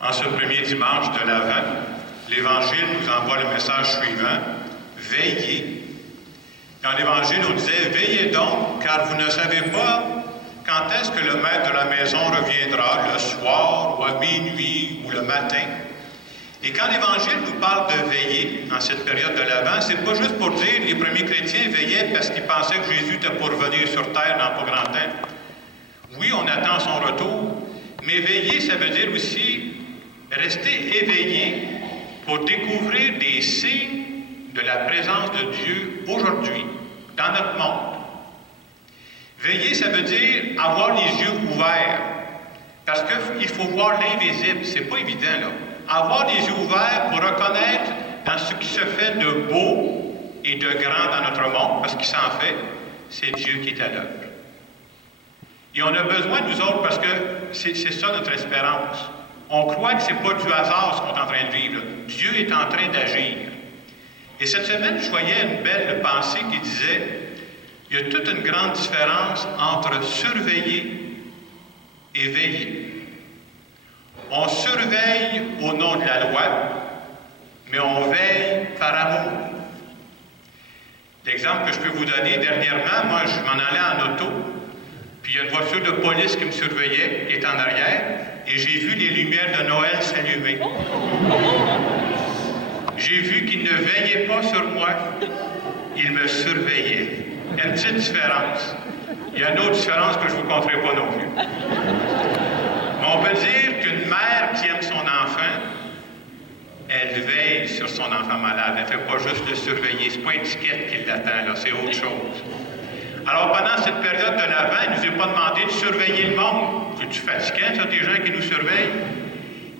En ce premier dimanche de l'Avent, l'Évangile nous envoie le message suivant, « Veillez ». Dans l'Évangile, on disait « Veillez donc, car vous ne savez pas quand est-ce que le maître de la maison reviendra, le soir, ou à minuit, ou le matin. » Et quand l'Évangile nous parle de veiller en cette période de l'Avent, c'est pas juste pour dire les premiers chrétiens veillaient parce qu'ils pensaient que Jésus était pour revenir sur terre dans pas grand temps. Oui, on attend son retour, mais veiller, ça veut dire aussi rester éveillé pour découvrir des signes de la présence de Dieu aujourd'hui, dans notre monde. Veiller, ça veut dire avoir les yeux ouverts, parce qu'il faut voir l'invisible, c'est pas évident, là. Avoir les yeux ouverts pour reconnaître dans ce qui se fait de beau et de grand dans notre monde, parce qu'il s'en fait, c'est Dieu qui est à l'œuvre. Et on a besoin, nous autres, parce que c'est ça notre espérance. On croit que ce n'est pas du hasard ce qu'on est en train de vivre. Là. Dieu est en train d'agir. Et cette semaine, je voyais une belle pensée qui disait, il y a toute une grande différence entre surveiller et veiller. On surveille au nom de la loi, mais on veille par amour. L'exemple que je peux vous donner, dernièrement, moi, je m'en allais en auto, puis il y a une voiture de police qui me surveillait, qui est en arrière, et j'ai vu les lumières de Noël s'allumer. J'ai vu qu'il ne veillait pas sur moi, il me surveillait. Il y a une petite différence. Il y a une autre différence que je ne vous conterai pas non plus. Mais on peut dire qu'une mère qui aime son enfant, elle veille sur son enfant malade. Elle ne fait pas juste le surveiller. Ce n'est pas une étiquette qui l'attend, là, c'est autre chose. Alors, pendant cette période de l'Avent, il ne nous est pas demandé de surveiller le monde. C'est-tu fatigant, ça, des gens qui nous surveillent?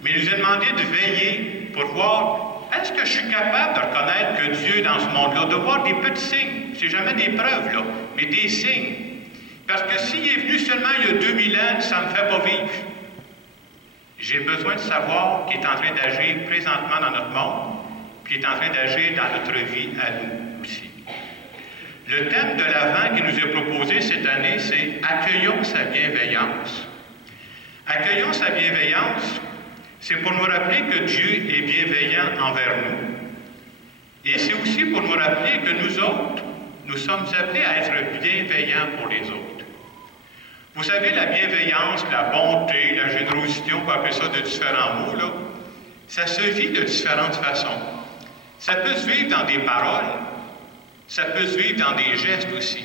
Mais il nous est demandé de veiller pour voir, est-ce que je suis capable de reconnaître que Dieu est dans ce monde-là, de voir des petits signes, c'est jamais des preuves, là, mais des signes. Parce que s'il est venu seulement il y a 2000 ans, ça ne me fait pas vivre. J'ai besoin de savoir qu'il est en train d'agir présentement dans notre monde, puis qu'il est en train d'agir dans notre vie à nous aussi. Le thème de l'Avent qui nous est proposé cette année, c'est « Accueillons sa bienveillance ». Accueillons sa bienveillance, c'est pour nous rappeler que Dieu est bienveillant envers nous. Et c'est aussi pour nous rappeler que nous autres, nous sommes appelés à être bienveillants pour les autres. Vous savez, la bienveillance, la bonté, la générosité, on peut appeler ça de différents mots, là, ça se vit de différentes façons. Ça peut se vivre dans des paroles, ça peut se vivre dans des gestes aussi.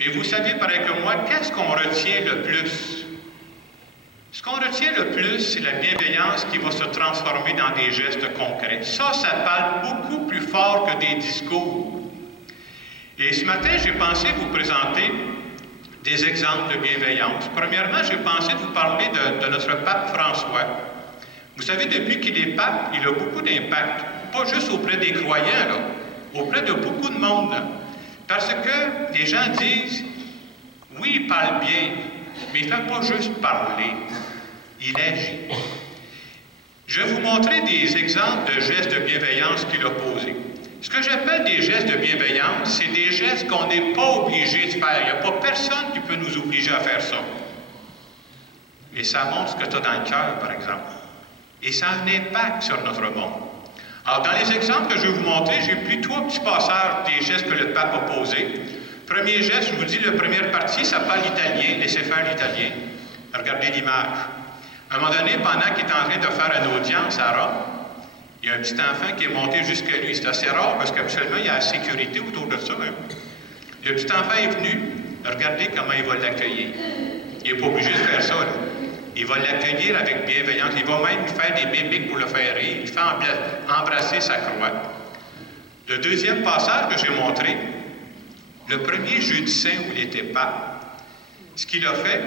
Mais vous savez, pareil que moi, qu'est-ce qu'on retient le plus? Ce qu'on retient le plus, c'est la bienveillance qui va se transformer dans des gestes concrets. Ça parle beaucoup plus fort que des discours. Et ce matin, j'ai pensé vous présenter des exemples de bienveillance. Premièrement, j'ai pensé de vous parler de notre pape François. Vous savez, depuis qu'il est pape, il a beaucoup d'impact. Pas juste auprès des croyants, là, auprès de beaucoup de monde. Là. Parce que les gens disent, oui, il parle bien, mais il ne fait pas juste parler. Il agit. Je vais vous montrer des exemples de gestes de bienveillance qu'il a posés. Ce que j'appelle des gestes de bienveillance, c'est des gestes qu'on n'est pas obligé de faire. Il n'y a pas personne qui peut nous obliger à faire ça. Mais ça montre ce que tu as dans le cœur, par exemple. Et ça a un impact sur notre monde. Alors, dans les exemples que je vais vous montrer, j'ai pris 3 petits passages des gestes que le pape a posés. Premier geste, je vous dis, la première partie, ça parle l'italien, laissez faire l'italien. Regardez l'image. À un moment donné, pendant qu'il est en train de faire une audience à Rome, il y a un petit enfant qui est monté jusqu'à lui. C'est assez rare parce qu'habituellement, il y a la sécurité autour de ça. Hein. Le petit enfant est venu. Regardez comment il va l'accueillir. Il n'est pas obligé de faire ça. Là. Il va l'accueillir avec bienveillance. Il va même faire des bébiques pour le faire rire. Il fait embrasser sa croix. Le deuxième passage que j'ai montré, le premier jeudi saint où il était pape, ce qu'il a fait,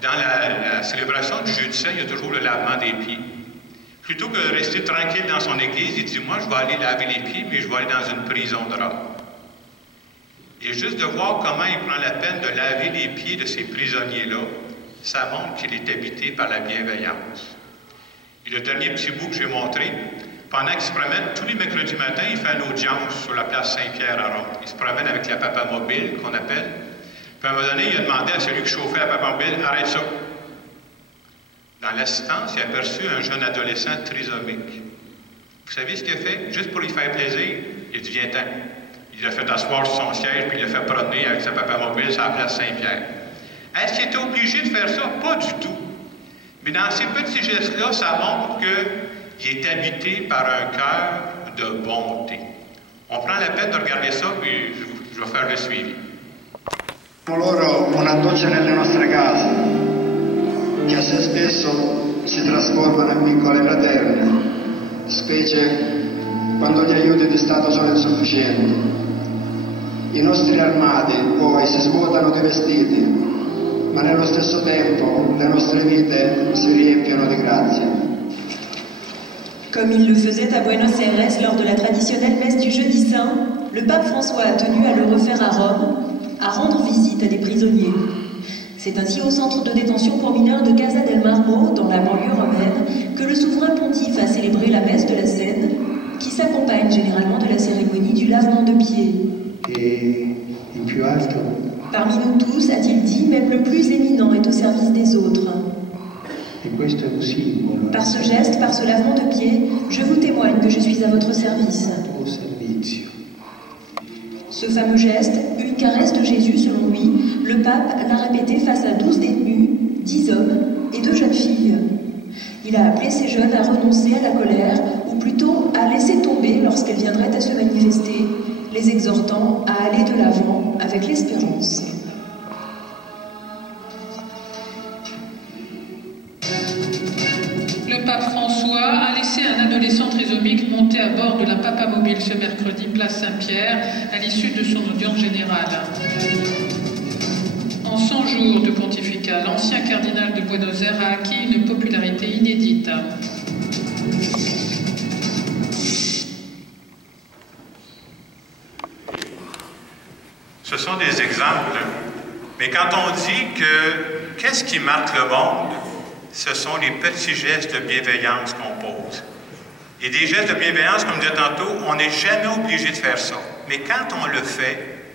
dans la célébration du jeudi saint, il y a toujours le lavement des pieds. Plutôt que de rester tranquille dans son église, il dit, moi, je vais aller laver les pieds, mais je vais aller dans une prison de Rome. Et juste de voir comment il prend la peine de laver les pieds de ces prisonniers-là, ça montre qu'il est habité par la bienveillance. Et le dernier petit bout que j'ai montré, pendant qu'il se promène, tous les mercredis matins, il fait une audience sur la place Saint-Pierre à Rome. Il se promène avec la papamobile, qu'on appelle. Puis à un moment donné, il a demandé à celui qui chauffait la papamobile, arrête ça. Dans l'assistance, il a aperçu un jeune adolescent trisomique. Vous savez ce qu'il a fait? Juste pour lui faire plaisir, il a dit « Viens-t'en ». Il l'a fait asseoir sur son siège, puis il l'a fait promener avec sa papamobile sur la place Saint-Pierre. Est-ce qu'il était obligé de faire ça? Pas du tout. Mais dans ces petits gestes-là, ça montre qu'il est habité par un cœur de bonté. On prend la peine de regarder ça, puis je vais faire le suivi. Loro una doccia nelle nostre case, che a se spesso si trasformano in piccole fraterne, specie quando gli aiuti di Stato sono insufficienti. I nostri armadi poi si svuotano di vestiti, ma nello stesso tempo le nostre vite si riempiono di grazie. Comme il le faisait à Buenos Aires lors de la traditionnelle messe du Jeudi Saint, le pape François a tenu à le refaire à Rome, à rendre visite à des prisonniers. C'est ainsi au centre de détention pour mineurs de Casa del Marmo, dans la banlieue romaine, que le souverain pontife a célébré la messe de la Seine, qui s'accompagne généralement de la cérémonie du lavement de pieds. E in più alto, Parmi nous tous, a-t-il dit, même le plus éminent est au service des autres. e questo è un simbolo, Par ce geste, par ce lavement de pieds, je vous témoigne que je suis à votre service. tuo servizio. Ce fameux geste, une caresse de Jésus selon lui, le pape l'a répété face à 12 détenus, 10 hommes et 2 jeunes filles. Il a appelé ces jeunes à renoncer à la colère, ou plutôt à laisser tomber lorsqu'elles viendraient à se manifester, les exhortant à aller de l'avant avec l'espérance. Le pape François a laissé un adolescent trisomique monter à bord de la papamobile ce mercredi, place Saint-Pierre, à l'issue de son audience générale. En 100 jours de pontificat, l'ancien cardinal de Buenos Aires a acquis une popularité inédite. Ce sont des exemples, mais quand on dit que qu'est-ce qui marque le monde, ce sont les petits gestes de bienveillance qu'on pose. Et des gestes de bienveillance, comme je disais tantôt, on n'est jamais obligé de faire ça. Mais quand on le fait,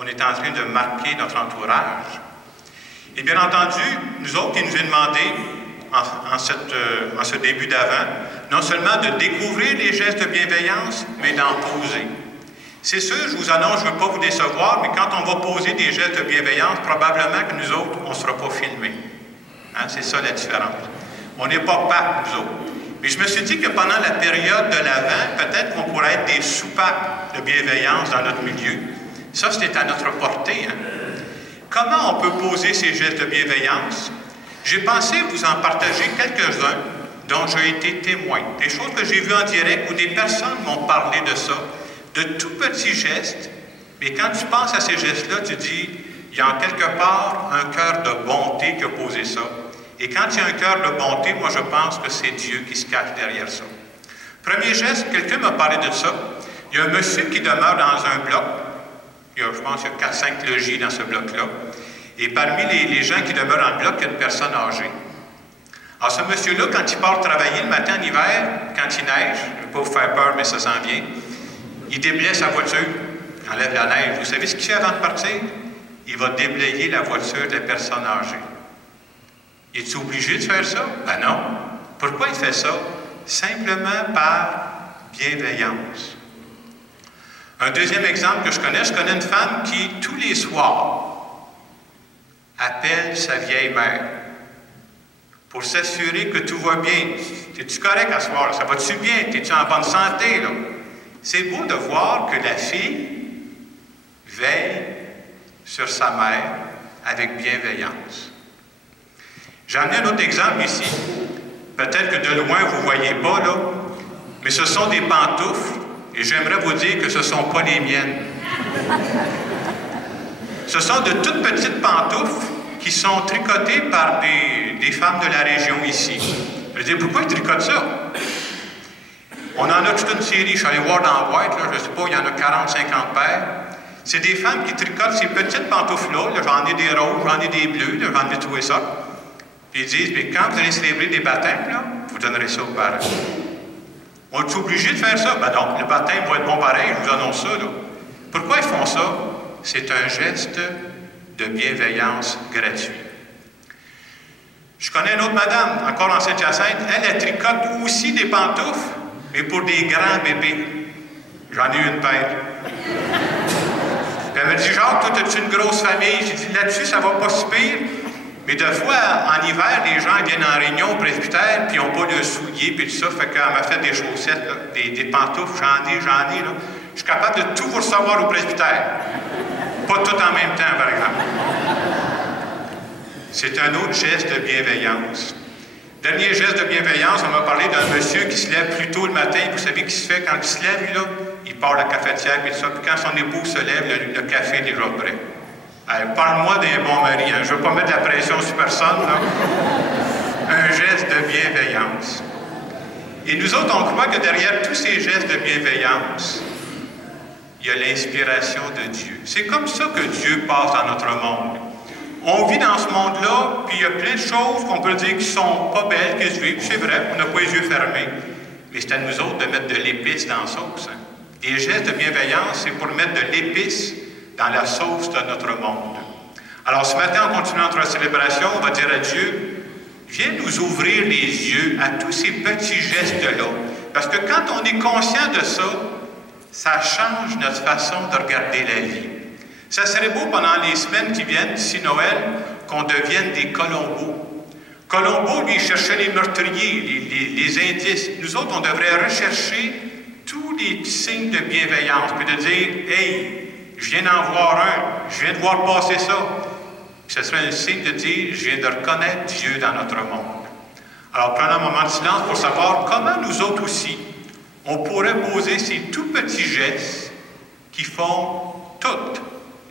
on est en train de marquer notre entourage. Et bien entendu, nous autres, il nous est demandé, en ce début d'Avent, non seulement de découvrir les gestes de bienveillance, mais d'en poser. C'est sûr, je vous annonce, je ne veux pas vous décevoir, mais quand on va poser des gestes de bienveillance, probablement que nous autres, on ne sera pas filmés. Hein, c'est ça la différence. On n'est pas papes, nous autres. Mais je me suis dit que pendant la période de l'Avent, peut-être qu'on pourrait être des soupapes de bienveillance dans notre milieu. Ça, c'était à notre portée. Hein? Comment on peut poser ces gestes de bienveillance? J'ai pensé vous en partager quelques-uns dont j'ai été témoin. Des choses que j'ai vues en direct où des personnes m'ont parlé de ça. De tout petits gestes, mais quand tu penses à ces gestes-là, tu dis, il y a en quelque part un cœur de bonté qui a posé ça. Et quand il y a un cœur de bonté, moi je pense que c'est Dieu qui se cache derrière ça. Premier geste, quelqu'un m'a parlé de ça. Il y a un monsieur qui demeure dans un bloc. Je pense qu'il y a 4-5 logis dans ce bloc-là. Et parmi les gens qui demeurent dans le bloc, il y a une personne âgée. Alors ce monsieur-là, quand il part travailler le matin en hiver, quand il neige, je ne vais pas vous faire peur, mais ça s'en vient, il déblaye sa voiture, il enlève la neige. Vous savez ce qu'il fait avant de partir? Il va déblayer la voiture de la personne âgée. Es-tu obligé de faire ça? Ben non. Pourquoi il fait ça? Simplement par bienveillance. Un deuxième exemple que je connais une femme qui, tous les soirs, appelle sa vieille mère pour s'assurer que tout va bien. Es-tu correct à ce soir? Ça va-tu bien? Es-tu en bonne santé, là? C'est beau de voir que la fille veille sur sa mère avec bienveillance. J'ai amené un autre exemple ici. Peut-être que de loin, vous ne voyez pas, là, mais ce sont des pantoufles, et j'aimerais vous dire que ce ne sont pas les miennes. Ce sont de toutes petites pantoufles qui sont tricotées par des femmes de la région ici. Je veux dire, pourquoi ils tricotent ça? On en a toute une série, je suis allé voir dans la boîte, là, je ne sais pas, il y en a 40-50 paires. C'est des femmes qui tricotent ces petites pantoufles-là, j'en ai des roses, j'en ai des bleus, j'en ai trouvé ça. Puis ils disent, mais quand vous allez célébrer des baptêmes, là, vous donnerez ça aux parents. On est obligé de faire ça? Ben non, le baptême va être bon pareil, je vous annonce ça. Là. Pourquoi ils font ça? C'est un geste de bienveillance gratuit. Je connais une autre madame, encore en Saint-Hyacinthe, elle tricote aussi des pantoufles, mais pour des grands bébés. J'en ai eu une paire. Puis elle m'a dit, Jacques, toi, as-tu une grosse famille? J'ai dit, là-dessus, ça va pas si pire. Mais des fois, en hiver, les gens viennent en réunion au presbytère, puis ils n'ont pas de souliers, puis tout ça. Fait qu'elle m'a fait des chaussettes, là, des pantoufles, j'en ai, là. Je suis capable de tout vous recevoir au presbytère. Pas tout en même temps, par exemple. C'est un autre geste de bienveillance. Dernier geste de bienveillance, on m'a parlé d'un monsieur qui se lève plus tôt le matin. Vous savez qui se fait quand il se lève, lui, là? Il part à la cafetière, puis tout ça. Puis quand son époux se lève, le café est déjà prêt. Parle-moi d'un bon mari, hein? Je ne veux pas mettre de la pression sur personne, là. Un geste de bienveillance. Et nous autres, on croit que derrière tous ces gestes de bienveillance, il y a l'inspiration de Dieu. C'est comme ça que Dieu passe dans notre monde. On vit dans ce monde-là, puis il y a plein de choses qu'on peut dire qui ne sont pas belles, qui se vivent. C'est vrai, on n'a pas les yeux fermés. Mais c'est à nous autres de mettre de l'épice dans la sauce. Hein? Des gestes de bienveillance, c'est pour mettre de l'épice dans la sauce de notre monde. Alors ce matin, en continuant notre célébration, on va dire à Dieu, viens nous ouvrir les yeux à tous ces petits gestes-là. Parce que quand on est conscient de ça, ça change notre façon de regarder la vie. Ça serait beau pendant les semaines qui viennent, d'ici Noël, qu'on devienne des Colombos. Colombo, lui, cherchait les meurtriers, les indices. Nous autres, on devrait rechercher tous les signes de bienveillance, puis de dire, hey, je viens d'en voir un, je viens de voir passer ça. Puis ce serait un signe de dire, je viens de reconnaître Dieu dans notre monde. Alors, prenons un moment de silence pour savoir comment nous autres aussi, on pourrait poser ces tout petits gestes qui font toute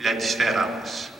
la différence.